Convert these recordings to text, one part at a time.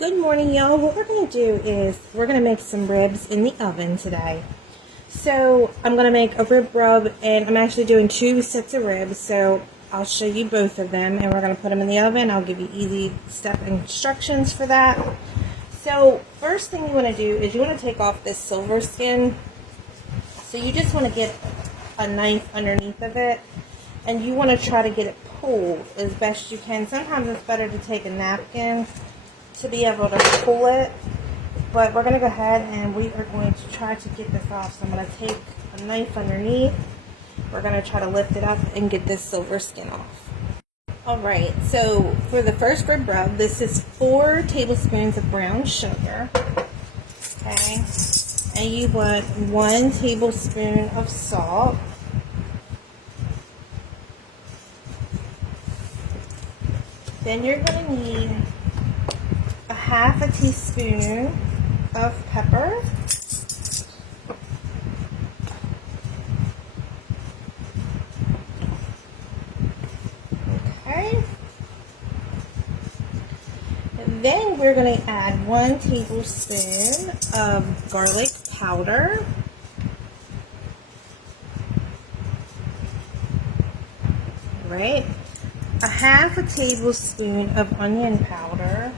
Good morning, y'all. What we're going to do is we're going to make some ribs in the oven today. So I'm going to make a rib rub, and I'm actually doing 2 sets of ribs, so I'll show you both of them, and we're going to put them in the oven. I'll give you easy step instructions for that. So first thing you want to do is you want to take off this silver skin. So you just want to get a knife underneath of it, and you want to try to get it pulled as best you can. Sometimes it's better to take a napkin to be able to pull it, but we're going to go ahead and we are going to try to get this off. So I'm going to take a knife underneath. We're going to try to lift it up and get this silver skin off. Alright, so for the first rib rub, this is 4 tablespoons of brown sugar. Okay, and you want 1 tablespoon of salt. Then you're going to need a half a teaspoon of pepper. Okay. And then we're going to add 1 tablespoon of garlic powder. Right. A half a tablespoon of onion powder.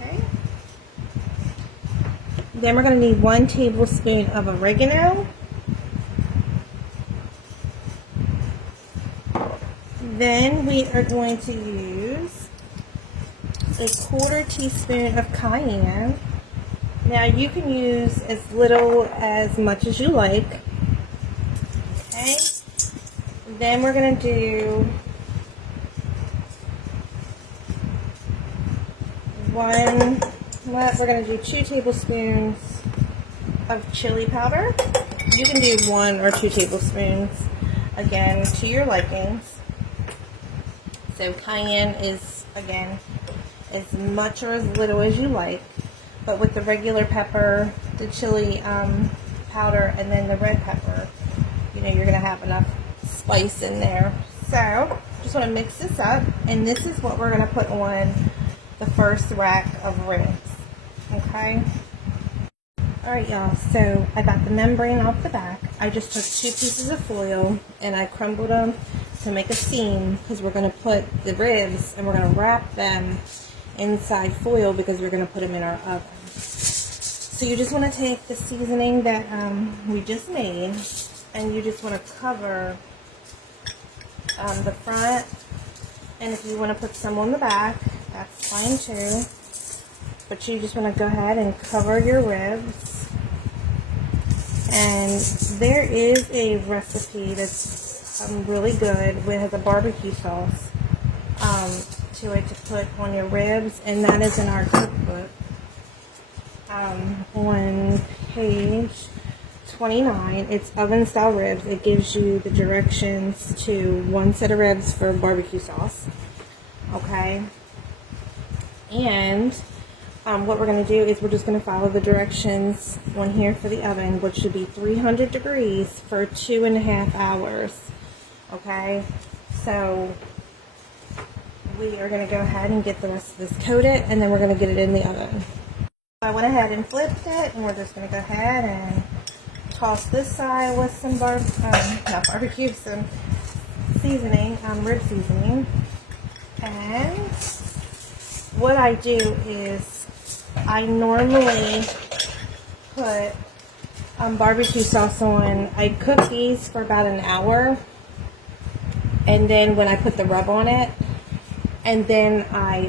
Okay. Then we're going to need 1 tablespoon of oregano. Then we are going to use a 1/4 teaspoon of cayenne. Now you can use as little as much as you like. Okay. Then we're going to do we're going to do 2 tablespoons of chili powder. You can do 1 or 2 tablespoons, again, to your likings. So cayenne is, again, as much or as little as you like. But with the regular pepper, the chili powder, and then the red pepper, you know, you're going to have enough spice in there. So just want to mix this up, and this is what we're going to put on the first rack of ribs. Okay. Alright, y'all, so I got the membrane off the back. I just took 2 pieces of foil and I crumbled them to make a seam, because we're going to put the ribs and we're going to wrap them inside foil because we're going to put them in our oven. So you just want to take the seasoning that we just made, and you just want to cover the front, and if you want to put some on the back, that's fine too. But you just want to go ahead and cover your ribs. And there is a recipe that's really good with a barbecue sauce to it to put on your ribs, and that is in our cookbook. On page 29, it's oven style ribs. It gives you the directions to 1 set of ribs for barbecue sauce. Okay. And what we're going to do is we're just going to follow the directions on here for the oven, which should be 300 degrees for 2.5 hours. Okay, so we are going to go ahead and get the rest of this coated, and then we're going to get it in the oven. I went ahead and flipped it, and we're just going to go ahead and toss this side with some some seasoning, rib seasoning. And what I do is I normally put barbecue sauce on. I cook these for about an hour, and then when I put the rub on it, and then I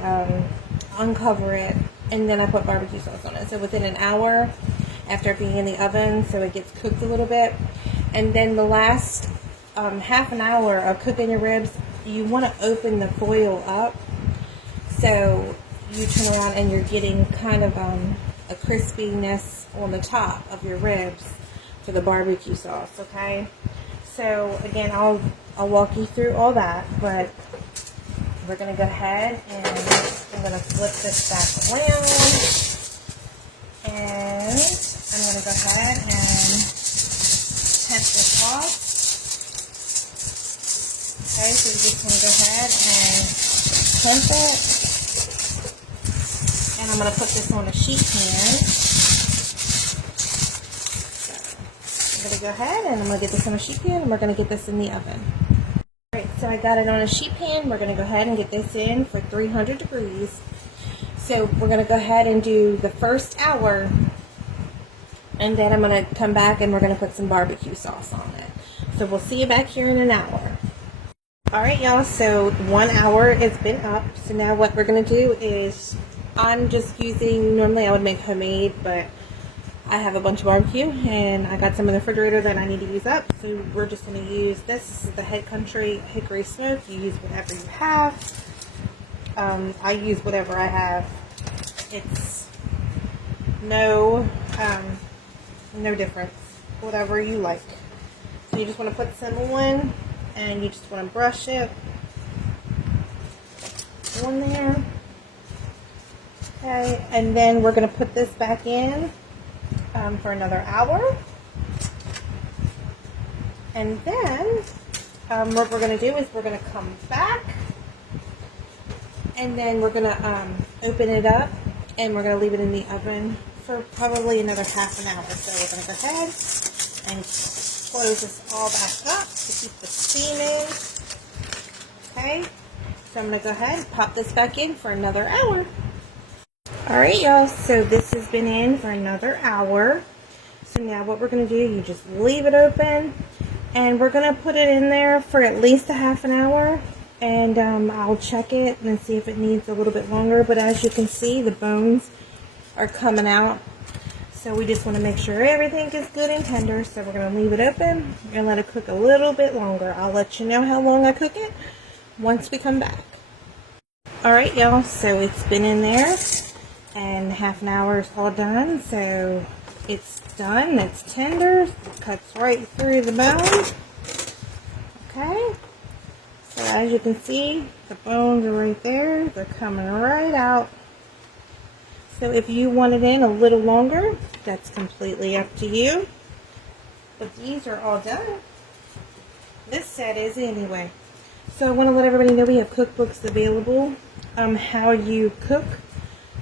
uncover it, and then I put barbecue sauce on it. So within an hour after being in the oven, so it gets cooked a little bit. And then the last half an hour of cooking your ribs, you want to open the foil up, so you turn around and you're getting kind of a crispiness on the top of your ribs for the barbecue sauce. Okay, so again, I'll walk you through all that, but we're going to go ahead and I'm going to flip this back around, and I'm going to go ahead and test this off. Okay, so you just want to go ahead and temp it. And I'm going to put this on a sheet pan. So I'm going to go ahead and I'm going to get this on a sheet pan and we're going to get this in the oven. Alright, so I got it on a sheet pan. We're going to go ahead and get this in for 300 degrees. So we're going to go ahead and do the first hour. And then I'm going to come back and we're going to put some barbecue sauce on it. So we'll see you back here in an hour. Alright y'all, so 1 hour has been up. So now what we're going to do is, I'm just using, normally I would make homemade, but I have a bunch of barbecue and I got some in the refrigerator that I need to use up. So we're just going to use, this is the Head Country Hickory Smoke. You use whatever you have. I use whatever I have. It's no difference. Whatever you like. So you just want to put some on and you just want to brush it on there. Okay, and then we're going to put this back in for another hour. And then what we're going to do is we're going to come back and then we're going to open it up and we're going to leave it in the oven for probably another half an hour. So we're going to go ahead and close this all back up to keep the steam in. Okay, so I'm going to go ahead and pop this back in for another hour. Alright y'all, so this has been in for another hour. So now what we're going to do, you just leave it open and we're going to put it in there for at least a half an hour. And I'll check it and see if it needs a little bit longer. But as you can see, the bones are coming out. So we just want to make sure everything is good and tender. So we're going to leave it open and let it cook a little bit longer. I'll let you know how long I cook it once we come back. Alright y'all, so it's been in there and half an hour is all done. So it's done, it's tender, it cuts right through the bone. Okay, so as you can see, the bones are right there, they're coming right out. So if you want it in a little longer, that's completely up to you. But these are all done. This set is anyway. So I want to let everybody know we have cookbooks available. How you cook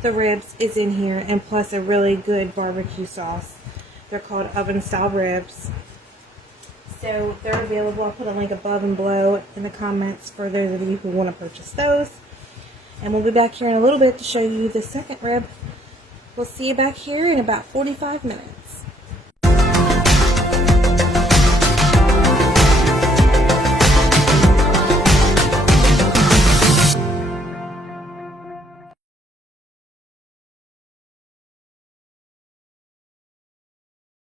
the ribs is in here, and plus a really good barbecue sauce. They're called oven style ribs. So they're available. I'll put a link above and below in the comments for those of you who want to purchase those. And we'll be back here in a little bit to show you the second rib. We'll see you back here in about 45 minutes.